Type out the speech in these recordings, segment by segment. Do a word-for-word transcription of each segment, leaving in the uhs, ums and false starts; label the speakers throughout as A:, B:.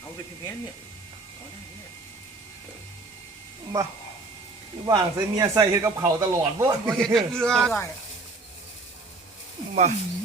A: ไปพิมพ์เนี่ยเอาได้เนี่ย
B: มาว่างใส่เมียใส่ให้กับเขาตลอดบ่
C: บ่เฮ็ดจักเทื่อได้
B: มา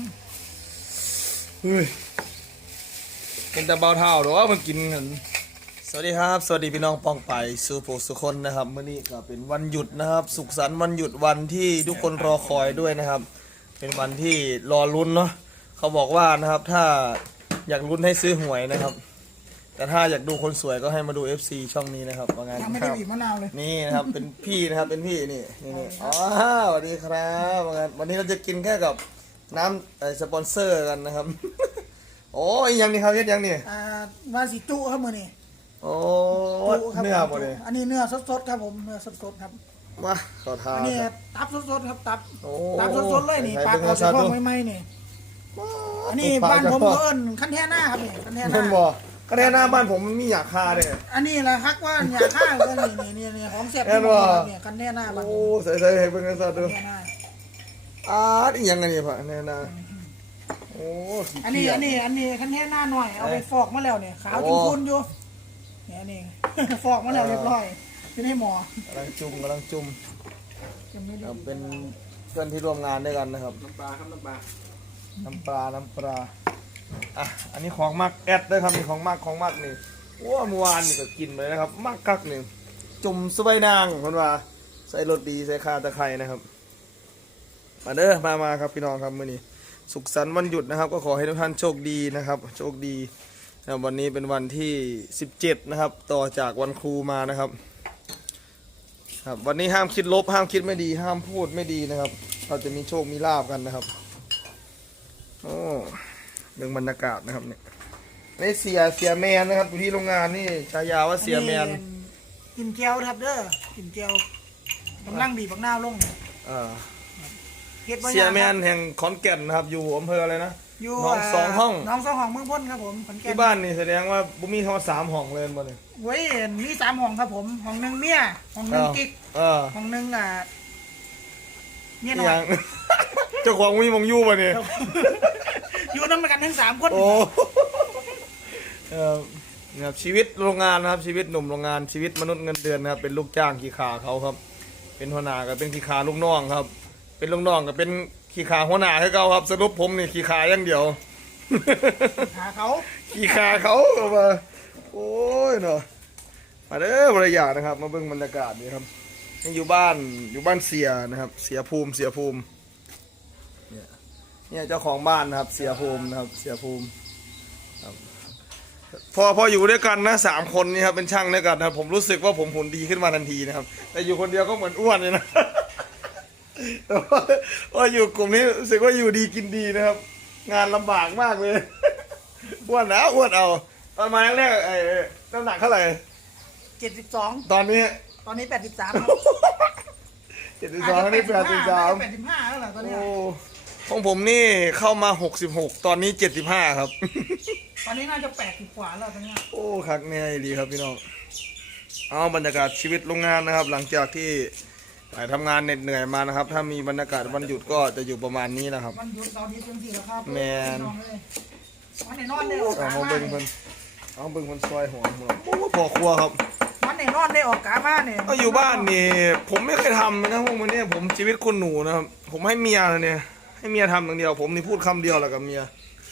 B: เฮ้ยเป็นแต่เบาเท่าหรอว่ามันกินกันสวัสดีครับสวัสดีพี่น้องปองไปสู่ผู้สุคนนะครับมื้อนี้ก็เป็นวันหยุดนะครับสุขสันต์วันหยุดวันที่ทุกคนรอคอยด้วยนะครับเป็นวันที่รอลุ้นเนาะเขาบอกว่านะครับถ้าอยากลุ้นให้ซื้อหวยนะครับแต่ถ้าอยากดูคนสวยก็ให้มาดู เอฟ ซี ช่องนี้นะครับว่าไง
C: ยังไม่ได้บีบมะนาวเลย
B: นี่นะครับเป็นพี่นะครับเป็นพี่นี่นี่นี่อ๋อสวัสดีครับวันนี้เราจะกินแค่กับน้ำไอสปอนเซอร์กันนะครับโอ้ยยังนี่ครับเฮ็ดยังนี่
C: อ่าวาสิจุครับมื้อนี้
B: โอ้เนื้อหมดเลย
C: อันนี้เนื้อสดๆครับผมเนื้อสดๆครับ
B: มาขอทาน
C: อันนี้ตับสดๆครับตับตับสดๆเลยนี่ปลากระเพาะใหม่ๆนี่อันนี้บ้านผมเอิ้นคันแท่หน้าครับนี่คันแท่หน้า
B: บ่คันแท่หน้าบ้านผมมันมีหยาคาเด้
C: อันนี้ล่ะฮักว่าหยาคาก็นี่นี่นี่ของแซ่บที่นี่คันแท่หน้าบ้าน
B: โอ้ใส่ๆให้เบิ่งกันซะดูอ่าอีหยังอันนี้พ่อแน่นาโอ้
C: อันนี้อันนี้อันนี้คันแท่หน้าหน่อยเอาไปฟอกมาแล้วเนี่ยขาวจุ่นๆอยู่เนี่ยนี่ฟอกมาแล้วเรียบร้อยอยู่ในหม้อก
B: ำลังจุ่มกำลังจุ่มเป็นเพื่อนที่ร่วมงานด้วยกันนะครับ
A: น้ำปลาครับน้ำปลา
B: น้ำปลาน้ำปลาอ่ะอันนี้ของมักแอดด้วยครับนี่ของมักของมักนี่ว้าเมื่อวานนี่ก็กินไปนะครับมักกักนี่จุ่มสบายนางคนว่าใส่รสดีใส่ข่าตะไคร้นะครับมาเด้อมามาครับพี่น้องครับมื้อนี้สุขสันต์วันหยุดนะครับก็ขอให้ทุกท่านโชคดีนะครับโชคดีนะวันนี้เป็นวันที่สิบเจ็ดนะครับต่อจากวันครูมานะครับครับวันนี้ห้ามคิดลบห้ามคิดไม่ดีห้ามพูดไม่ดีนะครับเราจะมีโชคมีลาบกันนะครับโอ้เรื่องบรรยากาศนะครับเนี่ยนี่เสียเสียแมนนะครับอยู่ที่โรงงานนี่ฉายาว่าเสียแมน
C: กินเจียวครับเด้อกินเจียวกำลังบีบบักนาวลง
B: อ่าเสียแมนแห่งขอนแก่นนะครับอยู่อำเภออะไรนะ
C: อยู่
B: น้องสองห้อง
C: น้องสองห้องเมืองพ้นครับผมขอนแก่น
B: ที่บ้านนี่แสดงว่าบุมีทั้งหมดสามห้องเลยบ่เนี่ย
C: เว้ยมีสามห้องครับผมห้องหนึ่งเมียห้องหนึ่งกิ๊กห้องหนึ่งอ่ะเมียน้อย
B: เจ้าของมีมองยู่ป่ะเนี่ย
C: อยู่น้ำกันทั้งสามคน
B: โอ้เออนะครับชีวิตโรงงานนะครับชีวิตหนุ่มโรงงานชีวิตมนุษย์เงินเดือนนะครับเป็นลูกจ้างขี้ขาเขาครับเป็นหัวหน้าก็เป็นขี้ขาลูกน้องครับเป็นลูกน้องก็เป็นขี้ขาหัวหน้าให้เขาครับสรุปผมนี่ขี้ขาอย่างเดียว
C: ขาเขา
B: ขี้ขาเขามาโอ้ยเนาะมาเด้อบริยานะครับมาเบิ่งบรรยากาศนี่ครับยังอยู่บ้านอยู่บ้านเสียนะครับเสียภูมิเสียภูมิเนี่ยเนี่ยเจ้าของบ้านนะครับเสียภูมินะครับเสียภูมิครับพอพออยู่ด้วยกันนะสามคนนี่ครับเป็นช่างด้วยกันนะครับผมรู้สึกว่าผมหุ่นดีขึ้นมาทันทีนะครับแต่อยู่คนเดียวก็เหมือนอ้วนเลยนะแต่ว่าอยู่กลุ่มนี้รู้สึกว่าอยู่ดีกินดีนะครับงานลำบากมากเลยอ้วนนะอ้วนเอาตอนมาแรกๆไอ้น้ำหนักเท่าไหร่
C: เจ็ดสิบสอง
B: ตอนนี้
C: ตอนนี้แปดสิบสาม
B: เจ็ดสิบสองตอนนี้แปดสิบสาม
C: แปดสิบห้าแล้วเหรอตอนนี้
B: ของผมนี่เข้ามาหกสิบหกตอนนี้เจ็ดสิบห้าครับ
C: ตอนนี้น่าจะแปดสิบกว่าแล้วตอนนี้
B: โอ้คักแน่ดีครับพี่น้องเอาบรรยากาศชีวิตโรงงานนะครับ หลังจากที่ไปทำงานเหน็ดเหนื่อยมานะครับถ้ามีบรรยากาศวันหยุดก็จะอยู่ประมาณนี้นะครับ
C: วันหยุดตอนนี้เป็นสี่แล้วครับ
B: แมน
C: วันไหนนอนได้ออก
B: เอาเบิ้งเพิ่นเอาเบิ้งเพิ่นซอยหัวหมดโอ้พอครัวครับ
C: วันไหนนอนได้ออกกามาเนี่ย
B: ก็อยู่บ้านนี่ผมไม่เคยทำนะพวกมันเนี่ยผมชีวิตคนหนูนะครับผมให้เมียเนี่ยให้เมียทำอย่างเดียวผมนี่พูดคำเดียวแหละกับเมีย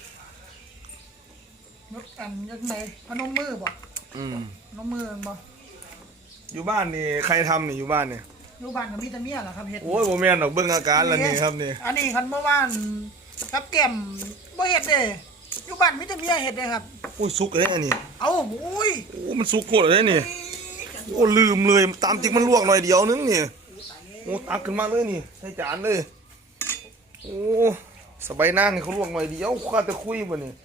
C: ยกกันยังไงพนมมือบ่
B: อืม
C: พนมมือบ่
B: อยู่บ้านนี่ใครทำนี่อยู่บ้านเนี่ย
C: อยู่บ้านกับมีแต่เมียเหรอครับเฮ็ด
B: โอ้ยผมแม่นดอกเบิ้งอาการแล้วนี่ครับนี่
C: อันนี้คันเมื่อวานกับแก้มบ่เฮ็ดเด้อยู่บ้านมีแต่เมียเฮ็ดเด้ครับ
B: อุ้ยสุกเลยอันนี้
C: เอ้าโอ้ย
B: โอ้มันสุกโคตรเลยนี่โอ้ลืมเลยตามจริงมันลวกหน่อยเดียวนึงนี่โอ้ตักขึ้นมาเลยนี่ใส่จานเลยโอ้สบายนั่งเขาลวกหน่อยเดียวข้าจะคุยบ่นี่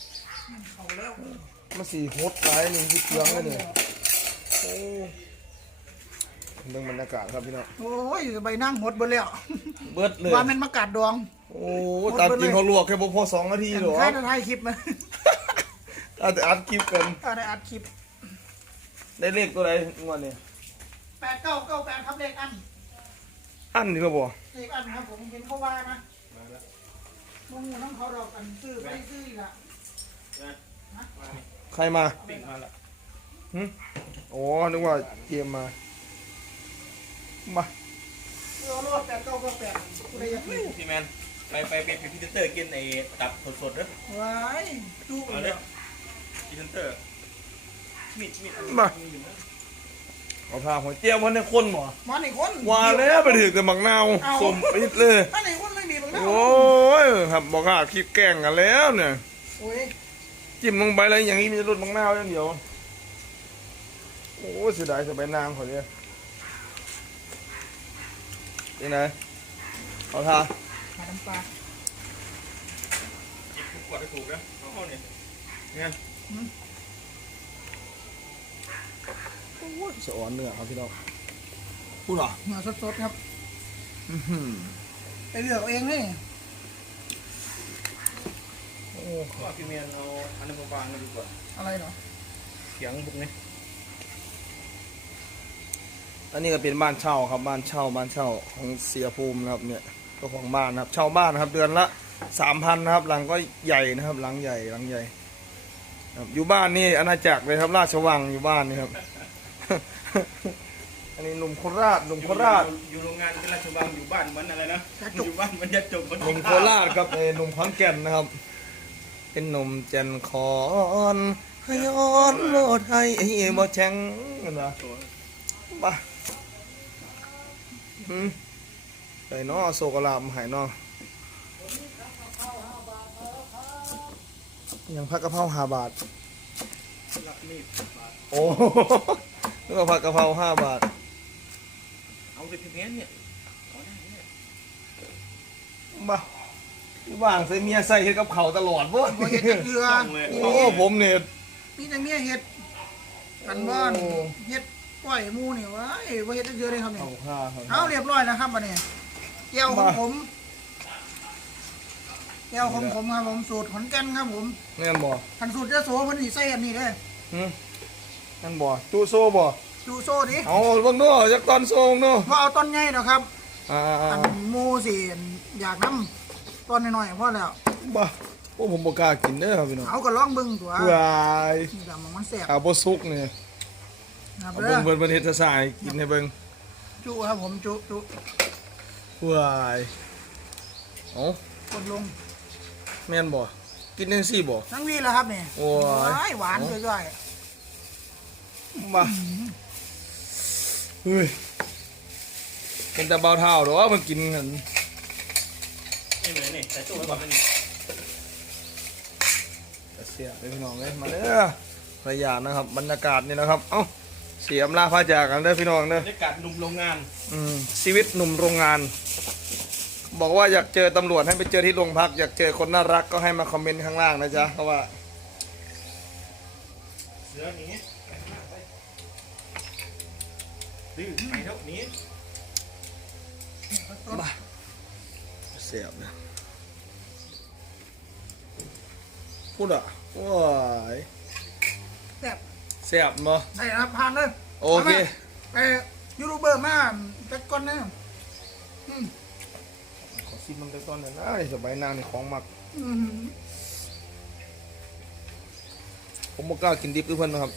B: มันสีฮดหลายนี่ที่เครื่องเลยนี่โอ้เรื่องบรรยากาศครับพี่น้อง
C: โอ้ยใบนั่งหดเบิดแล้ว
B: เบิดเลย
C: ว่ามันมากาดดอง
B: โอ้ตามจริงเขาลวกแค่พอสองนาทีหรอ
C: แค่ถ่ายคลิปมา
B: อาจจะอัดคลิปกัน
C: ได้อัดคลิป
B: ได้เลขตัวไหนงวดนี้
C: แปดเก้าเก้าแปดครับเลขอัน
B: อันนี่ก็บอก
C: เลขอันครับผมเห็นเขาว่านะมึงน้องเขาดอกกันซื้อไปซื้ออีกละ
B: ใครมา
A: ปิ้งมาละ
B: หึอ๋อนึกว่าเกมมามา
C: เออรถแปดเก้าก็แปดกูได้ยังไง
A: พี่แมนไปไปเป็นพรีเซนเตอร์กินไอ้ตับสดๆเด้อ
C: ว้ายจุ๊
A: เอา
C: เล
A: เด้
C: ย
A: อพรีเซนเตอร์มีดมีดอันนี้
B: มา
A: มีอยู่นะ
B: เอาผ้าหัวเจียวมันในคนบ่
C: มันอีกคน
B: ว่าแล้วไปถึงแต่หมักนาวสมปิดเลย
C: ถ้าไหนคนไม่มีบังหน้า
B: โอ้ยครับบอกว่าคิดแกล้งกันแล้วเนี่ย
C: โอ้ย
B: จิ้มลงไปเลยอย่างนี้มีรสหมักนาวอย่างเดียวโอ้เสียดายสบายนางเขาเนี่ยยังไงเอาท่า
C: หาน้ำปลา
A: หยิบทุกขวดให้ถูกนะเอาเข้าเนี่ยงั้น
B: โอ้ยสะอ่อนเนื้อครับพี่น้องพูดเหรอ
C: เนื้อสดๆครับ
B: อื้อหือ
C: ไปเลือกเอาเองนี่
B: โอ้
A: ว่าพี่แมนเอาอันนั้นมาวางกันดีกว่า
C: อะไรเหรอ
A: เขียงบุกนี่
B: อันนี้ก็เป็นบ้านเช่าครับบ้านเช่าบ้านเช่าของเสียภูมินะครับเนี่ยเจ้าของบ้านนะครับเช่าบ้านนะครับเดือนละสามพันนะครับหลังก็ใหญ่นะครับหลังใหญ่หลังใหญ่ครับอยู่บ้านนี่อาณาจักรเลยครับราชวังอยู่บ้านนี่ครับ อันนี้หนุ่มโคราชหนุ่มโคราช
A: อยู่โรงงานเป็นราชวังอยู่บ้านเหมือนอะไรนะอยู่บ้านมันจะจบ
B: หนุ่มโคราชครับเออหนุ่มขอนแก่นนะครับ เป็นหนุ่มแจนคอนขย้อนโลดให้บ่แข็งกันนะป่ะอืมไอ้น้อโซกลามหายน้อยังผักกะเพราห้าบาท
A: รับมีดมา
B: โอ้ นึกว่าผักกะเพราห้าบาท
A: เอาไปพี่แมนเนี่ยเอาได้เนี่ย
B: บ้าว่างใส่เมียใส่เฮ็ดกับเขาวตลอดบ่
C: บ่เห็ดจักเกลือ
B: โอ้ผมเนี่ย
C: มีแต่เมียเห็ดกันบ้านเห็ดปล่อยหมูนี่ว้ายบ่เห็ดจักเกลือเลยครับนี่
B: เอาข้าครับ
C: เอาเรียบร้อยแล้วครับอันนี้แก้วของผมแก้วของผมครับผมสูตรขอนแก่นครับผม
B: แม่นบ่
C: ทันสูตรเจ้าโสเพิ่นสิใส่อันนี้เด้อ
B: หึนั่นบ่จูโซ่บ่
C: จูโซ่ดิ
B: เอาเบิ่งดูจักตอนโซ่เบิ่งดู
C: บ่เอาต้นใหญ่ดอกครับ
B: อ่า
C: อันหมูสิอยากนำต้นน้อยๆพอแล้ว
B: บ่โอ้ผมบ่กล้ากินเด้อครับพี่น้อง
C: เอาก็ลองเบิ่งตัว
B: เพื่อไอ้
C: นี่ก็มันแซ่บ
B: เอาบ่สุกนี่
C: ครับ
B: เอา
C: เด้
B: เบิ่
C: อง
B: เพิ่นเพิ่นเฮ็ดซะๆให้กินให้เบิ่ง
C: จุครับผมจุจุ
B: เพื่อไอ้เอ้าก
C: ดลง
B: แม่นบ่กินจังซี่บ่
C: ทั้งนี้แหละครับนี่
B: โอ้ย
C: ยหวานจ้อย
B: มาเฮ้ยเป็นแต่เบาเท้าหรอมันกินกัน
A: นี่เหมือนนี่ใส่ตู้ไว้ก่อนเป็น
B: เสียไปพี่น้องเลยมาเด้อระยะนะครับบรรยากาศนี่นะครับเอ้าเสียมลาพาจากกันเด้อพี่น้องเด้อบ
A: รรยากาศหนุ่มโรงงาน
B: อืมชีวิตหนุ่มโรงงาน บอกว่าอยากเจอตำรวจให้ไปเจอที่โรงพักอยากเจอคนน่ารักก็ให้มาคอมเมนต์ข้างล่างนะจ๊ะเพราะว่า
A: เสือหนีดื้อไปเท่านี้
B: บ้าเสียบนะพูดอ่ะว้าย
C: ๆแซ่บ
B: เสียบมั้
C: ได้ครับผ่านเลย
B: โอเค
C: ไปยูทูบเบอร์มาเป็ดก้อนนะอืม
B: ขอซิมมันไปก่อนหน่อยนะไอ้สบายนางนี่ของหมัก
C: อืม
B: ผมบอกกล้ากินดิบด้วยเพื่อนนะครับ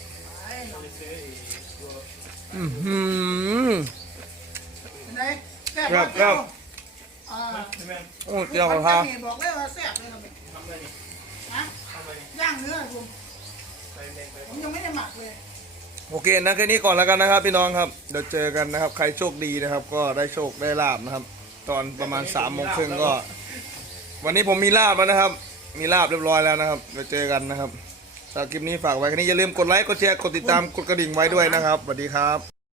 B: อือหือ
C: เป็นไงแซ่บ
B: ครับ
C: เจียว
B: ครับ
C: อ่า
A: พี่แมน
B: โอ้เจียวของเขา
C: นี่บอกเลยว่าแซ่บเลยครับ
A: ทำอะไรนี่
C: นะ
A: ทำอะไรนี่
C: ย่างเนื้อผม
A: ใส่แดงไป
C: ผมยังไม่ได้หมักเลย
B: โอเคนะแค่นี้ก่อนแล้วกันนะครับ พี่น้องครับเดี๋ยวเจอกันนะครับ ใครโชคดีนะครับ ก็ได้โชคได้ลาบนะครับ ตอนประมาณสามโมงครึ่งก็ วันนี้ผมมีลาบแล้วนะครับ มีลาบเรียบร้อยแล้วนะครับเดี๋ยวเจอกันนะครับสำหรับคลิปนี้ฝากไว้แค่นี้อย่าลืมกดไลค์กดแชร์กดติดตามกดกระดิ่งไว้ด้วยนะครับสวัสดีครับ